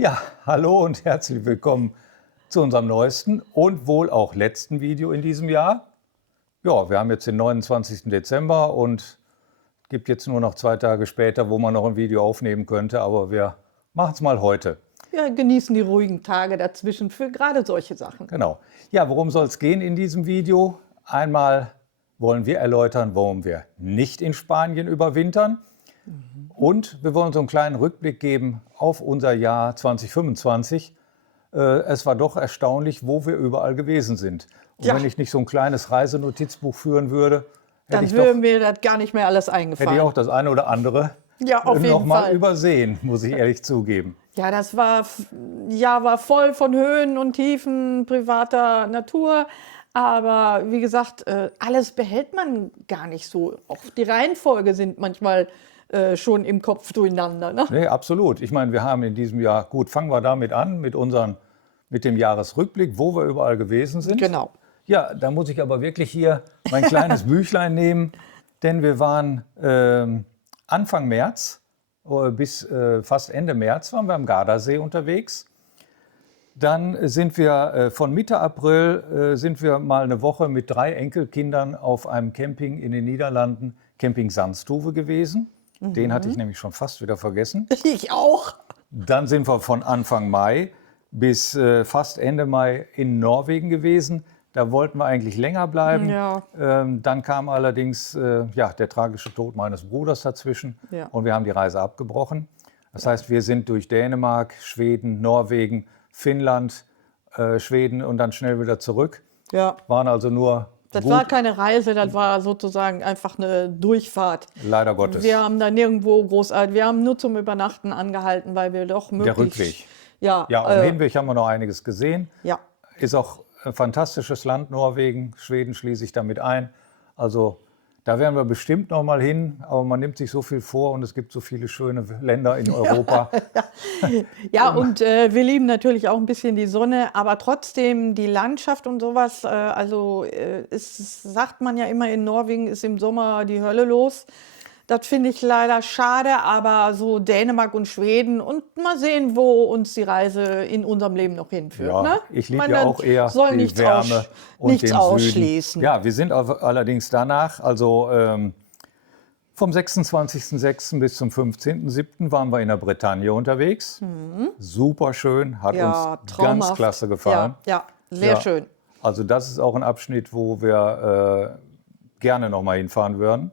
Ja, hallo und herzlich willkommen zu unserem neuesten und wohl auch letzten Video in diesem Jahr. Ja, wir haben jetzt den 29. Dezember und es gibt jetzt nur noch 2 Tage später, wo man noch ein Video aufnehmen könnte, aber wir machen es mal heute. Ja, genießen die ruhigen Tage dazwischen für gerade solche Sachen. Genau. Ja, worum soll es gehen in diesem Video? Einmal wollen wir erläutern, warum wir nicht in Spanien überwintern. Und wir wollen so einen kleinen Rückblick geben auf unser Jahr 2025. Es war doch erstaunlich, wo wir überall gewesen sind. Und Ja. wenn ich nicht so ein kleines Reisenotizbuch führen würde, Dann würde mir das gar nicht mehr alles hätte eingefallen. ich auch das eine oder andere Ja, auf jeden noch mal Fall. übersehen, muss ich ehrlich zugeben. Ja, das war voll von Höhen und Tiefen privater Natur. Aber wie gesagt, alles behält man gar nicht so. Auch die Reihenfolge sind manchmal schon im Kopf durcheinander. Ne? Nee, absolut. Ich meine, wir haben in diesem Jahr, gut, fangen wir damit an, mit dem Jahresrückblick, wo wir überall gewesen sind. Genau. Ja, da muss ich aber wirklich hier mein kleines Büchlein nehmen, denn wir waren Anfang März bis fast Ende März waren wir am Gardasee unterwegs. Dann sind wir von Mitte April sind wir mal eine Woche mit 3 Enkelkindern auf einem Camping in den Niederlanden, Camping Sandstove gewesen. Den hatte ich nämlich schon fast wieder vergessen. Ich auch. Dann sind wir von Anfang Mai bis fast Ende Mai in Norwegen gewesen. Da wollten wir eigentlich länger bleiben. Ja. Dann kam allerdings der tragische Tod meines Bruders dazwischen Ja. und wir haben die Reise abgebrochen. Das heißt, wir sind durch Dänemark, Schweden, Norwegen, Finnland, Schweden und dann schnell wieder zurück. Ja. Waren also nur Das gut, war keine Reise, das war sozusagen einfach eine Durchfahrt. leider Gottes. Wir haben da nirgendwo großartig, wir haben nur zum Übernachten angehalten, weil wir doch möglichst... Der Rückweg. Ja, Ja, am Hinweg haben wir noch einiges gesehen. ja. Ist auch ein fantastisches Land, Norwegen, Schweden schließe ich damit ein. Also da werden wir bestimmt noch mal hin, aber man nimmt sich so viel vor und es gibt so viele schöne Länder in Europa. Ja, und wir lieben natürlich auch ein bisschen die Sonne, aber trotzdem die Landschaft und sowas. Sagt man ja immer, in Norwegen ist im Sommer die Hölle los. Das finde ich leider schade, aber so Dänemark und Schweden und mal sehen, wo uns die Reise in unserem Leben noch hinführt. Ja, Ne? ich liebe meine, ja auch eher soll die nichts Wärme und nichts den ausschließen. Süden. Ja, wir sind allerdings danach, also vom 26.06. bis zum 15.07. waren wir in der Bretagne unterwegs. Super schön, hat Ja, uns traumhaft. ganz klasse gefallen. Ja, sehr Ja. schön. Also das ist auch ein Abschnitt, wo wir gerne noch mal hinfahren würden.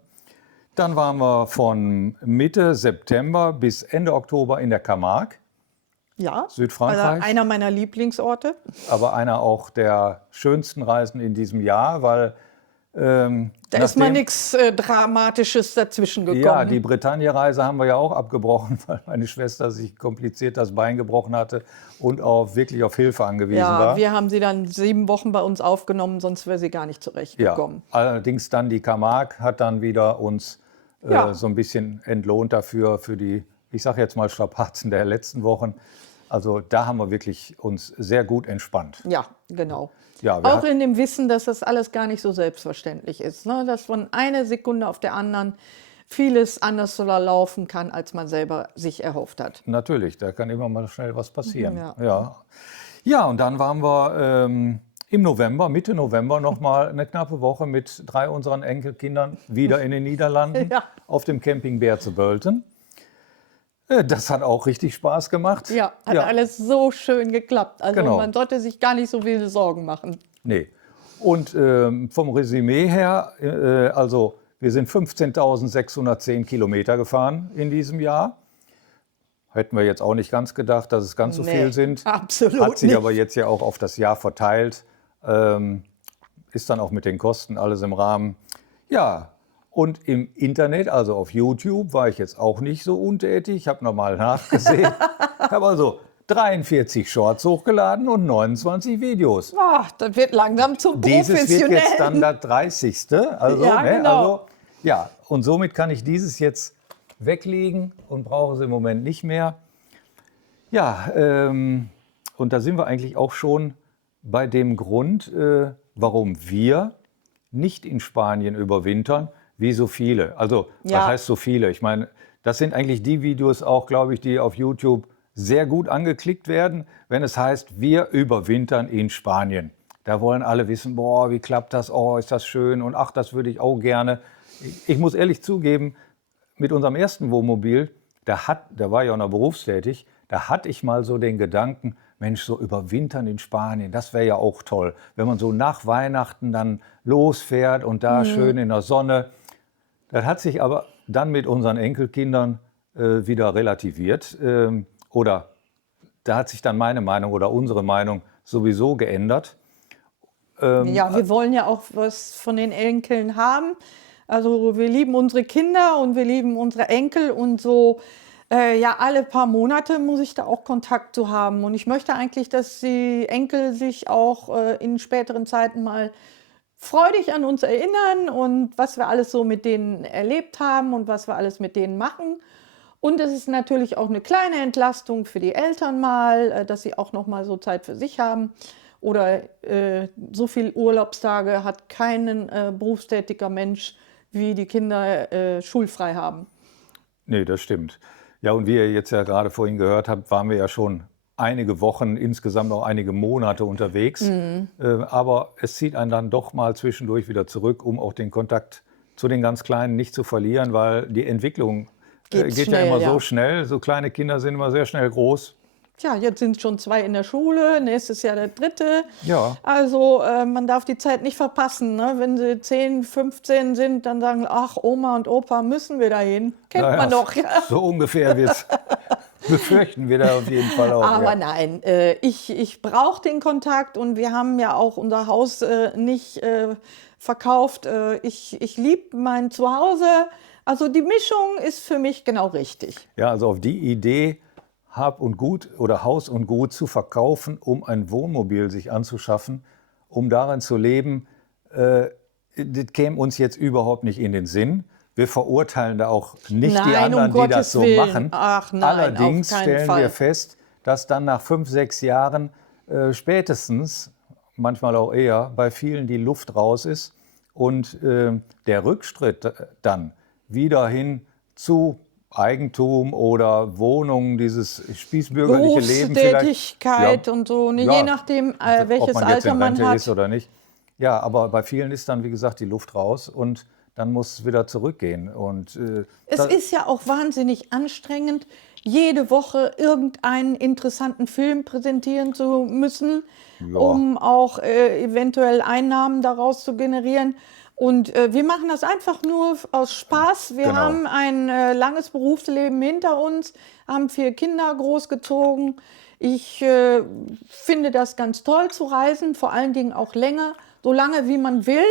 Dann waren wir von Mitte September bis Ende Oktober in der Camargue, Ja, Südfrankreich. also einer meiner Lieblingsorte. aber einer auch der schönsten Reisen in diesem Jahr, weil Da ist mal nachdem- nichts Dramatisches dazwischen gekommen. Ja, die Bretagne-Reise haben wir ja auch abgebrochen, weil meine Schwester sich kompliziert das Bein gebrochen hatte und auch wirklich auf Hilfe angewiesen Ja, war. wir haben sie dann 7 Wochen bei uns aufgenommen, sonst wäre sie gar nicht Ja, zurechtgekommen. allerdings dann die Camargue hat dann wieder uns Ja. so ein bisschen entlohnt dafür, für die, ich sage jetzt mal, Strapazen der letzten Wochen. Also da haben wir wirklich uns sehr gut entspannt. Ja, genau. Ja, wir Auch hatten- in dem Wissen, dass das alles gar nicht so selbstverständlich ist. Ne? Dass von einer Sekunde auf der anderen vieles anders sogar laufen kann, als man selber sich erhofft hat. Natürlich, da kann immer mal schnell was passieren. Ja. Ja, und dann waren wir im November, Mitte November, noch mal eine knappe Woche mit 3 unseren Enkelkindern wieder in den Niederlanden Ja. auf dem Camping Berzebölten. Das hat auch richtig Spaß gemacht. Ja, hat alles so schön geklappt. Also Genau. man sollte sich gar nicht so viele Sorgen machen. Nee. Und vom Resümee her, also wir sind 15.610 Kilometer gefahren in diesem Jahr. Hätten wir jetzt auch nicht ganz gedacht, dass es ganz so Nee, viel sind. absolut Hat sich nicht. aber jetzt ja auch auf das Jahr verteilt. Ist dann auch mit den Kosten alles im Rahmen. Ja, und im Internet, also auf YouTube, war ich jetzt auch nicht so untätig. Ich habe nochmal nachgesehen. Ich habe also 43 Shorts hochgeladen und 29 Videos. Ach, das wird langsam zum Dieses wird jetzt dann Professionellen. das 30. Also, Ja, genau. also, ja, und somit kann ich dieses jetzt weglegen und brauche es im Moment nicht mehr. Ja, und da sind wir eigentlich auch schon bei dem Grund, warum wir nicht in Spanien überwintern, wie so viele. Also, Ja. was heißt so viele? Ich meine, das sind eigentlich die Videos auch, glaube ich, die auf YouTube sehr gut angeklickt werden, wenn es heißt, wir überwintern in Spanien. Da wollen alle wissen, boah, wie klappt das, oh, ist das schön und ach, das würde ich auch gerne. Ich muss ehrlich zugeben, mit unserem ersten Wohnmobil, da war ich auch noch berufstätig, da hatte ich mal so den Gedanken, Mensch, so überwintern in Spanien, das wäre ja auch toll. Wenn man so nach Weihnachten dann losfährt und da schön in der Sonne. Das hat sich aber dann mit unseren Enkelkindern wieder relativiert. Oder da hat sich dann meine Meinung oder unsere Meinung sowieso geändert. Ja, wir wollen ja auch was von den Enkeln haben. Also wir lieben unsere Kinder und wir lieben unsere Enkel und so, ja, alle paar Monate muss ich da auch Kontakt zu haben. Und ich möchte eigentlich, dass die Enkel sich auch in späteren Zeiten mal freudig an uns erinnern und was wir alles so mit denen erlebt haben und was wir alles mit denen machen. Und es ist natürlich auch eine kleine Entlastung für die Eltern mal, dass sie auch noch mal so Zeit für sich haben. Oder so viel Urlaubstage hat kein berufstätiger Mensch, wie die Kinder schulfrei haben. Nee, das stimmt. Ja, und wie ihr jetzt ja gerade vorhin gehört habt, waren wir ja schon einige Wochen, insgesamt auch einige Monate unterwegs. Aber es zieht einen dann doch mal zwischendurch wieder zurück, um auch den Kontakt zu den ganz Kleinen nicht zu verlieren, weil die Entwicklung geht ja schnell, immer ja. so schnell. So kleine Kinder sind immer sehr schnell groß. Tja, jetzt sind schon 2 in der Schule, nächstes Jahr der 3. Ja. Also man darf die Zeit nicht verpassen. Ne? Wenn sie 10, 15 sind, dann sagen, ach, Oma und Opa, müssen wir dahin. Kennt Naja, man doch. Ja. So ungefähr befürchten wir da auf jeden Fall auch. Aber ja. nein, ich brauche den Kontakt und wir haben ja auch unser Haus nicht verkauft. Ich liebe mein Zuhause. Also die Mischung ist für mich genau richtig. Ja, also auf die Idee, Hab und Gut oder Haus und Gut zu verkaufen, um ein Wohnmobil sich anzuschaffen, um darin zu leben, das käme uns jetzt überhaupt nicht in den Sinn. Wir verurteilen da auch nicht die Nein, um anderen, die das Gottes so Willen. machen. Ach nein, Allerdings auf keinen stellen Fall. wir fest, dass dann nach 5, 6 Jahren spätestens, manchmal auch eher, bei vielen die Luft raus ist und der Rückschritt dann wieder hin zu Eigentum oder Wohnung, dieses spießbürgerliche Leben vielleicht. Berufstätigkeit und so, ne, Ja, je nachdem, ob welches man jetzt Alter in man Rente hat. ist oder nicht. Ja, aber bei vielen ist dann, wie gesagt, die Luft raus und dann muss es wieder zurückgehen. Und Es ist ja auch wahnsinnig anstrengend, jede Woche irgendeinen interessanten Film präsentieren zu müssen, Ja. um auch eventuell Einnahmen daraus zu generieren. Und wir machen das einfach nur aus Spaß. Wir Genau. haben ein langes Berufsleben hinter uns, haben 4 Kinder großgezogen. Ich finde das ganz toll zu reisen, vor allen Dingen auch länger, so lange wie man will.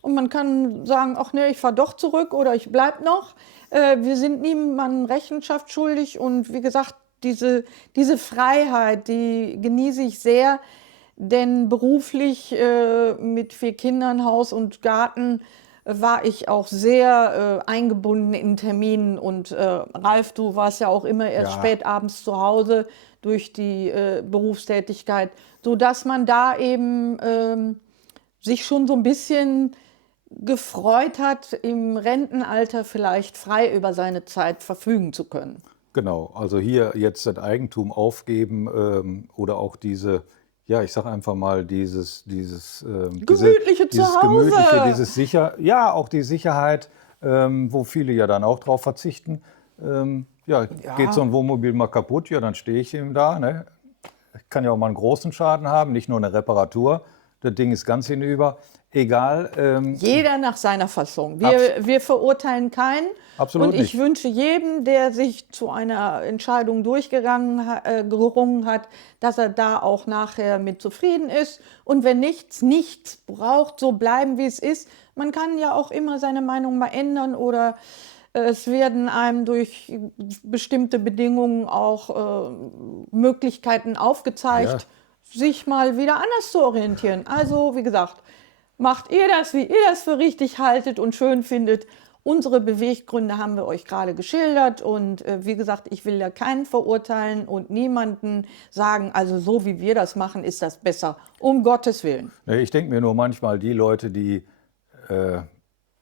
Und man kann sagen, ach nee, ich fahre doch zurück oder ich bleibe noch. Wir sind niemandem Rechenschaft schuldig. Und wie gesagt, diese Freiheit, die genieße ich sehr. Denn beruflich mit 4 Kindern, Haus und Garten war ich auch sehr eingebunden in Terminen. Und Ralf, du warst ja auch immer erst Ja. spät abends zu Hause durch die Berufstätigkeit, sodass man da eben sich schon so ein bisschen gefreut hat, im Rentenalter vielleicht frei über seine Zeit verfügen zu können. Genau, also hier jetzt das Eigentum aufgeben oder auch diese, ja, ich sage einfach mal, Gemütliche Zuhause. Ja, auch die Sicherheit, wo viele ja dann auch drauf verzichten. Geht so ein Wohnmobil mal kaputt, ja, dann stehe ich eben da. Ne? Ich kann ja auch mal einen großen Schaden haben, nicht nur eine Reparatur. Das Ding ist ganz hinüber. Egal. Jeder nach seiner Fassung. Wir verurteilen keinen. Absolut Und ich nicht. wünsche jedem, der sich zu einer Entscheidung gerungen hat, dass er da auch nachher mit zufrieden ist. Und wenn nichts braucht, so bleiben, wie es ist. Man kann ja auch immer seine Meinung mal ändern oder es werden einem durch bestimmte Bedingungen auch Möglichkeiten aufgezeigt, sich mal wieder anders zu orientieren. Also, wie gesagt, macht ihr das, wie ihr das für richtig haltet und schön findet. Unsere Beweggründe haben wir euch gerade geschildert und wie gesagt, ich will da keinen verurteilen und niemanden sagen, also so wie wir das machen, ist das besser. Um Gottes Willen. Ich denke mir nur manchmal, die Leute, die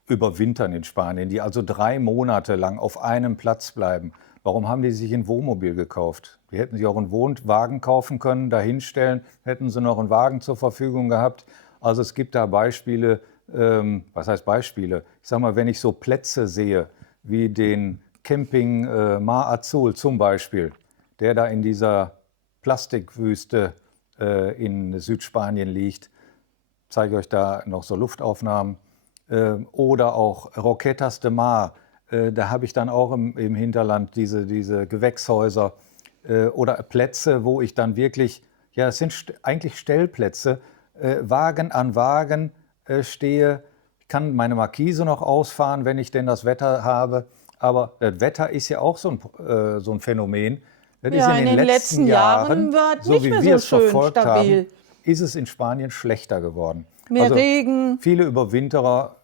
überwintern in Spanien, die also 3 Monate lang auf einem Platz bleiben, Warum haben die sich ein Wohnmobil gekauft? Die hätten sich auch einen Wohnwagen kaufen können, dahinstellen, hätten sie noch einen Wagen zur Verfügung gehabt. Also es gibt da Beispiele, was heißt Beispiele? Ich sag mal, wenn ich so Plätze sehe, wie den Camping Mar Azul zum Beispiel, der da in dieser Plastikwüste in Südspanien liegt, zeige ich euch da noch so Luftaufnahmen. Oder auch Roquetas de Mar, da habe ich dann auch im Hinterland diese Gewächshäuser oder Plätze, wo ich dann wirklich, ja, es sind eigentlich Stellplätze, Wagen an Wagen stehe. Ich kann meine Markise noch ausfahren, wenn ich denn das Wetter habe. Aber das Wetter ist ja auch so ein Phänomen. Das Ja, ist in den letzten Jahren war es so nicht wie mehr wir so es schön verfolgt stabil. haben, ist es in Spanien schlechter geworden. Mehr Regen. Viele Überwinterer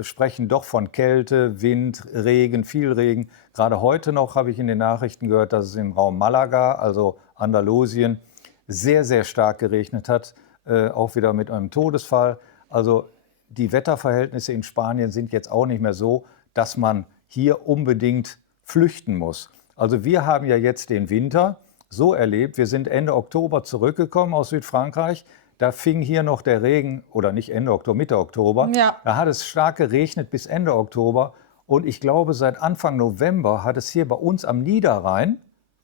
sprechen doch von Kälte, Wind, Regen, viel Regen. Gerade heute noch habe ich in den Nachrichten gehört, dass es im Raum Malaga, also Andalusien, sehr, sehr stark geregnet hat, auch wieder mit einem Todesfall. Also die Wetterverhältnisse in Spanien sind jetzt auch nicht mehr so, dass man hier unbedingt flüchten muss. Also wir haben ja jetzt den Winter so erlebt, wir sind Ende Oktober zurückgekommen aus Südfrankreich. Da fing hier noch der Regen, oder nicht Ende Oktober, Mitte Oktober. Ja. Da hat es stark geregnet bis Ende Oktober. Und ich glaube, seit Anfang November hat es hier bei uns am Niederrhein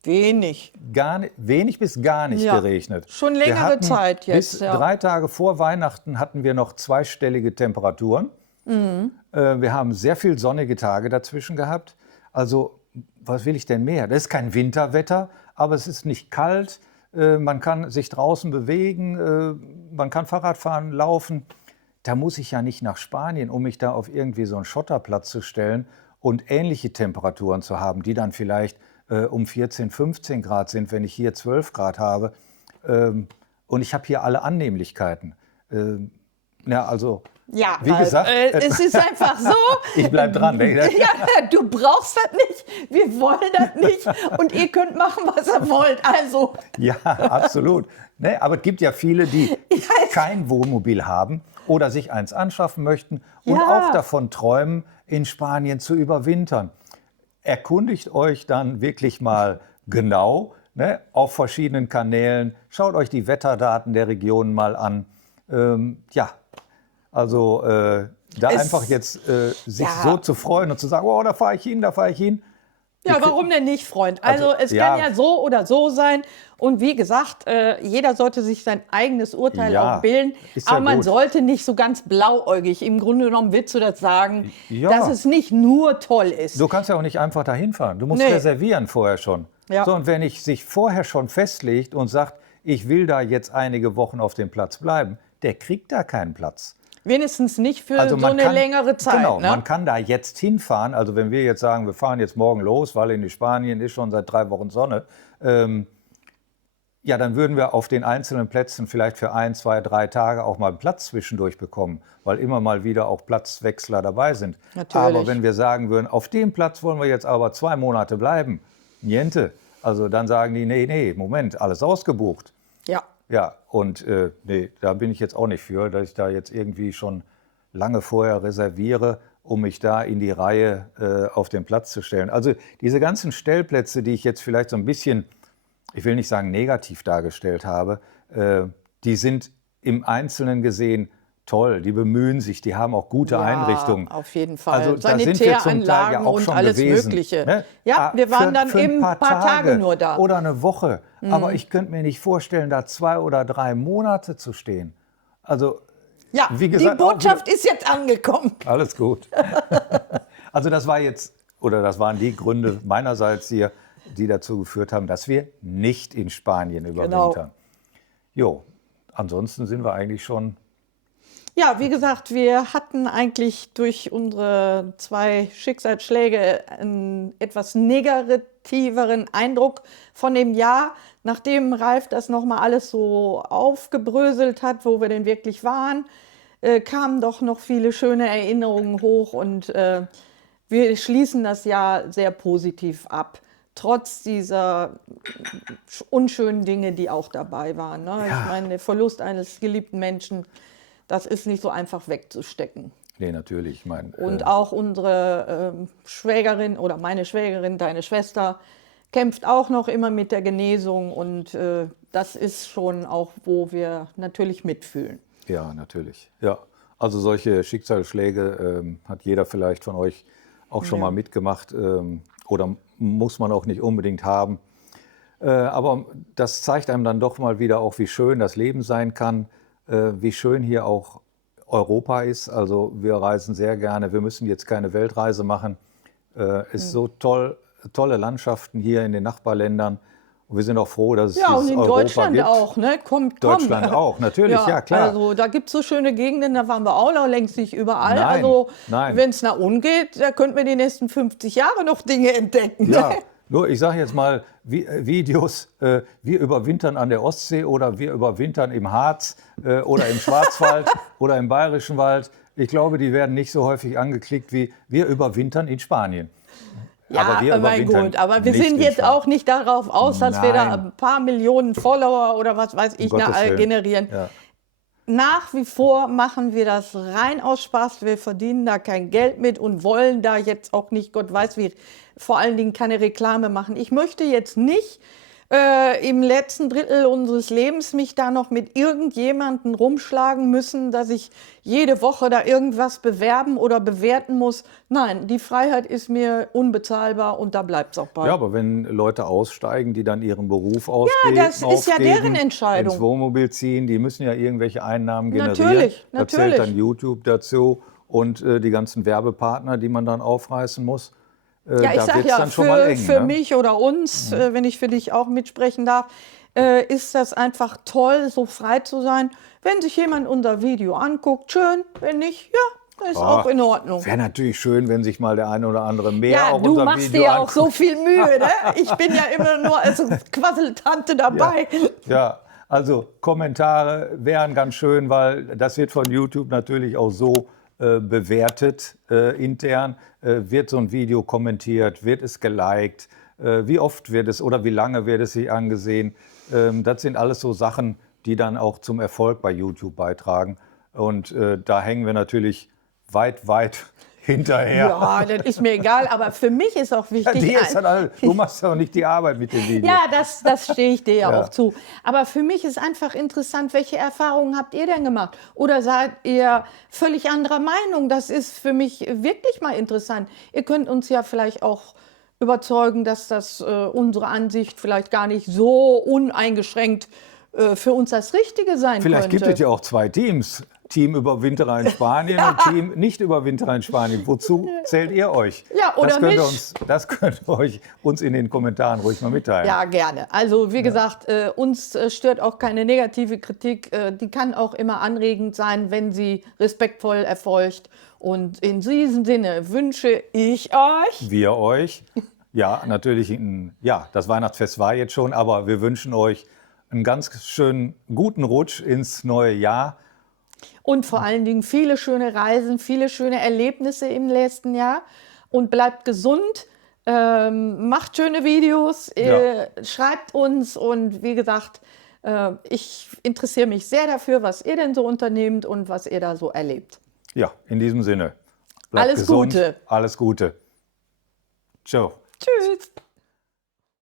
Wenig. wenig bis gar nicht Ja. geregnet. Schon Wir längere hatten Zeit jetzt, Bis ja. 3 Tage vor Weihnachten hatten wir noch zweistellige Temperaturen. Wir haben sehr viel sonnige Tage dazwischen gehabt. Also, was will ich denn mehr? Das ist kein Winterwetter, aber es ist nicht kalt. Man kann sich draußen bewegen, man kann Fahrrad fahren, laufen. Da muss ich ja nicht nach Spanien, um mich da auf irgendwie so einen Schotterplatz zu stellen und ähnliche Temperaturen zu haben, die dann vielleicht um 14, 15 Grad sind, wenn ich hier 12 Grad habe. Und ich habe hier alle Annehmlichkeiten. Ja, also, Ja, wie gesagt, es ist einfach so. ich bleib dran. Ne? Ja, du brauchst das nicht, wir wollen das nicht und ihr könnt machen, was ihr wollt. Also, Ja, absolut. Ne, aber es gibt ja viele, die kein Wohnmobil haben oder sich eins anschaffen möchten und Ja. auch davon träumen, in Spanien zu überwintern. Erkundigt euch dann wirklich mal genau, ne, auf verschiedenen Kanälen. Schaut euch die Wetterdaten der Regionen mal an. Ja, also da einfach jetzt sich ja. so zu freuen und zu sagen, oh, da fahre ich hin, da fahre ich hin. ja, warum denn nicht, Freund? Also, Also, es ja. kann ja so oder so sein. Und wie gesagt, jeder sollte sich sein eigenes Urteil Ja, auch bilden. ist ja Aber man gut. sollte nicht so ganz blauäugig, im Grunde genommen willst du das sagen, Ja. dass es nicht nur toll ist. Du kannst ja auch nicht einfach dahin fahren. Du musst Nee. reservieren vorher schon. Ja. So, und wenn ich sich vorher schon festlegt und sagt, ich will da jetzt einige Wochen auf dem Platz bleiben, der kriegt da keinen Platz. Wenigstens nicht für Also so man eine kann, längere Zeit. Genau, Ne? man kann da jetzt hinfahren. Also wenn wir jetzt sagen, wir fahren jetzt morgen los, weil in Spanien ist schon seit 3 Wochen Sonne, ja, dann würden wir auf den einzelnen Plätzen vielleicht für 1, 2, 3 Tage auch mal einen Platz zwischendurch bekommen, weil immer mal wieder auch Platzwechsler dabei sind. Natürlich. Aber wenn wir sagen würden, auf dem Platz wollen wir jetzt aber 2 Monate bleiben, niente. Also dann sagen die, nee, Moment, alles ausgebucht. Ja. Ja, und nee, da bin ich jetzt auch nicht für, dass ich da jetzt irgendwie schon lange vorher reserviere, um mich da in die Reihe auf den Platz zu stellen. Also diese ganzen Stellplätze, die ich jetzt vielleicht so ein bisschen, ich will nicht sagen negativ dargestellt habe, die sind im Einzelnen gesehen toll, die bemühen sich, die haben auch gute Ja, Einrichtungen. auf jeden Fall. Also da sind wir zum Teil ja Sanitäranlagen auch und schon alles gewesen. Mögliche. Ne? Ja, wir waren dann für eben ein paar Tage nur da. Oder eine Woche. Aber ich könnte mir nicht vorstellen, da 2 oder 3 Monate zu stehen. Also, Ja, wie gesagt, die Botschaft ist jetzt angekommen. alles gut. Also das war jetzt, oder das waren die Gründe meinerseits hier, die dazu geführt haben, dass wir nicht in Spanien überwintern. Jo, ansonsten sind wir eigentlich schon. Ja, wie gesagt, wir hatten eigentlich durch unsere 2 Schicksalsschläge einen etwas negativeren Eindruck von dem Jahr. Nachdem Ralf das nochmal alles so aufgebröselt hat, wo wir denn wirklich waren, kamen doch noch viele schöne Erinnerungen hoch und wir schließen das Jahr sehr positiv ab. Trotz dieser unschönen Dinge, die auch dabei waren. Ne? Ja. Ich meine, der Verlust eines geliebten Menschen, das ist nicht so einfach wegzustecken. Nee, natürlich. Ich meine, Und auch unsere Schwägerin oder meine Schwägerin, deine Schwester, kämpft auch noch immer mit der Genesung und das ist schon auch, wo wir natürlich mitfühlen. Ja, natürlich. Ja, also solche Schicksalsschläge hat jeder vielleicht von euch auch schon mal mitgemacht oder muss man auch nicht unbedingt haben. Aber das zeigt einem dann doch mal wieder auch, wie schön das Leben sein kann, wie schön hier auch Europa ist. Also wir reisen sehr gerne. Wir müssen jetzt keine Weltreise machen. Es ist so tolle Landschaften hier in den Nachbarländern. Und wir sind auch froh, dass es Ja, und dieses in Europa Deutschland gibt. auch, ne? Kommt. Deutschland auch, natürlich, ja klar. Also da gibt es so schöne Gegenden, da waren wir auch noch längst nicht überall. Nein, also nein. wenn es nach unten geht, da könnten wir die nächsten 50 Jahre noch Dinge entdecken. Ja, nur ich sage jetzt mal, Videos, wir überwintern an der Ostsee oder wir überwintern im Harz oder im Schwarzwald oder im Bayerischen Wald. Ich glaube, die werden nicht so häufig angeklickt wie wir überwintern in Spanien. Ja, aber wir mein überwintern gut, aber wir nicht sind in jetzt Spanien. auch nicht darauf aus, dass wir da Nein. ein paar Millionen Follower oder was weiß ich Gottes Willen. generieren. Ja. Nach wie vor machen wir das rein aus Spaß. Wir verdienen da kein Geld mit und wollen da jetzt auch nicht, Gott weiß wie, vor allen Dingen keine Reklame machen. Ich möchte jetzt nicht im letzten Drittel unseres Lebens mich da noch mit irgendjemandem rumschlagen müssen, dass ich jede Woche da irgendwas bewerben oder bewerten muss. Nein, die Freiheit ist mir unbezahlbar und da bleibt es auch bei. Ja, aber wenn Leute aussteigen, die dann ihren Beruf aufgeben, das ist ja deren Entscheidung. ins Wohnmobil ziehen, die müssen ja irgendwelche Einnahmen generieren. Natürlich, Da zählt dann YouTube dazu und die ganzen Werbepartner, die man dann aufreißen muss. Ja, ich da sag wird's ja, dann schon mal eng, für ne? mich oder uns, wenn ich für dich auch mitsprechen darf, ist das einfach toll, so frei zu sein. Wenn sich jemand unser Video anguckt, schön. Wenn nicht, ja, ist auch in Ordnung. Wäre natürlich schön, wenn sich mal der eine oder andere mehr Ja, auf du unser machst Video dir auch anguckt. so viel Mühe, ne? Ich bin ja immer nur als Quasseltante dabei. Ja, also Kommentare wären ganz schön, weil das wird von YouTube natürlich auch so bewertet intern. Wird so ein Video kommentiert, wird es geliked, wie oft wird es oder wie lange wird es sich angesehen. Das sind alles so Sachen, die dann auch zum Erfolg bei YouTube beitragen. Und da hängen wir natürlich weit, weit hinterher. Ja, das ist mir egal, aber für mich ist auch wichtig. Die ist dann alle, du machst ja auch nicht die Arbeit mit dem Video. Ja, das stehe ich dir ja Ja. auch zu. Aber für mich ist einfach interessant, welche Erfahrungen habt ihr denn gemacht? Oder seid ihr völlig anderer Meinung? Das ist für mich wirklich mal interessant. Ihr könnt uns ja vielleicht auch überzeugen, dass das unsere Ansicht vielleicht gar nicht so uneingeschränkt für uns das Richtige sein Vielleicht könnte. gibt es ja auch zwei Teams. Team Überwinterer in Spanien und Team Nicht-Überwinterer in Spanien. Wozu zählt ihr euch? Ja, oder das könnt ihr uns in den Kommentaren ruhig mal mitteilen. Ja, gerne. Also wie gesagt, uns stört auch keine negative Kritik. Die kann auch immer anregend sein, wenn sie respektvoll erfolgt. Und in diesem Sinne wünsche ich euch... Wir euch. Ja, natürlich, das Weihnachtsfest war jetzt schon, aber wir wünschen euch einen ganz schönen guten Rutsch ins neue Jahr. Und vor allen Dingen viele schöne Reisen, viele schöne Erlebnisse im letzten Jahr. Und bleibt gesund, macht schöne Videos, schreibt uns. Und wie gesagt, ich interessiere mich sehr dafür, was ihr denn so unternehmt und was ihr da so erlebt. Ja, in diesem Sinne. Bleibt Alles gesund. Gute. Alles Gute. Ciao. Tschüss.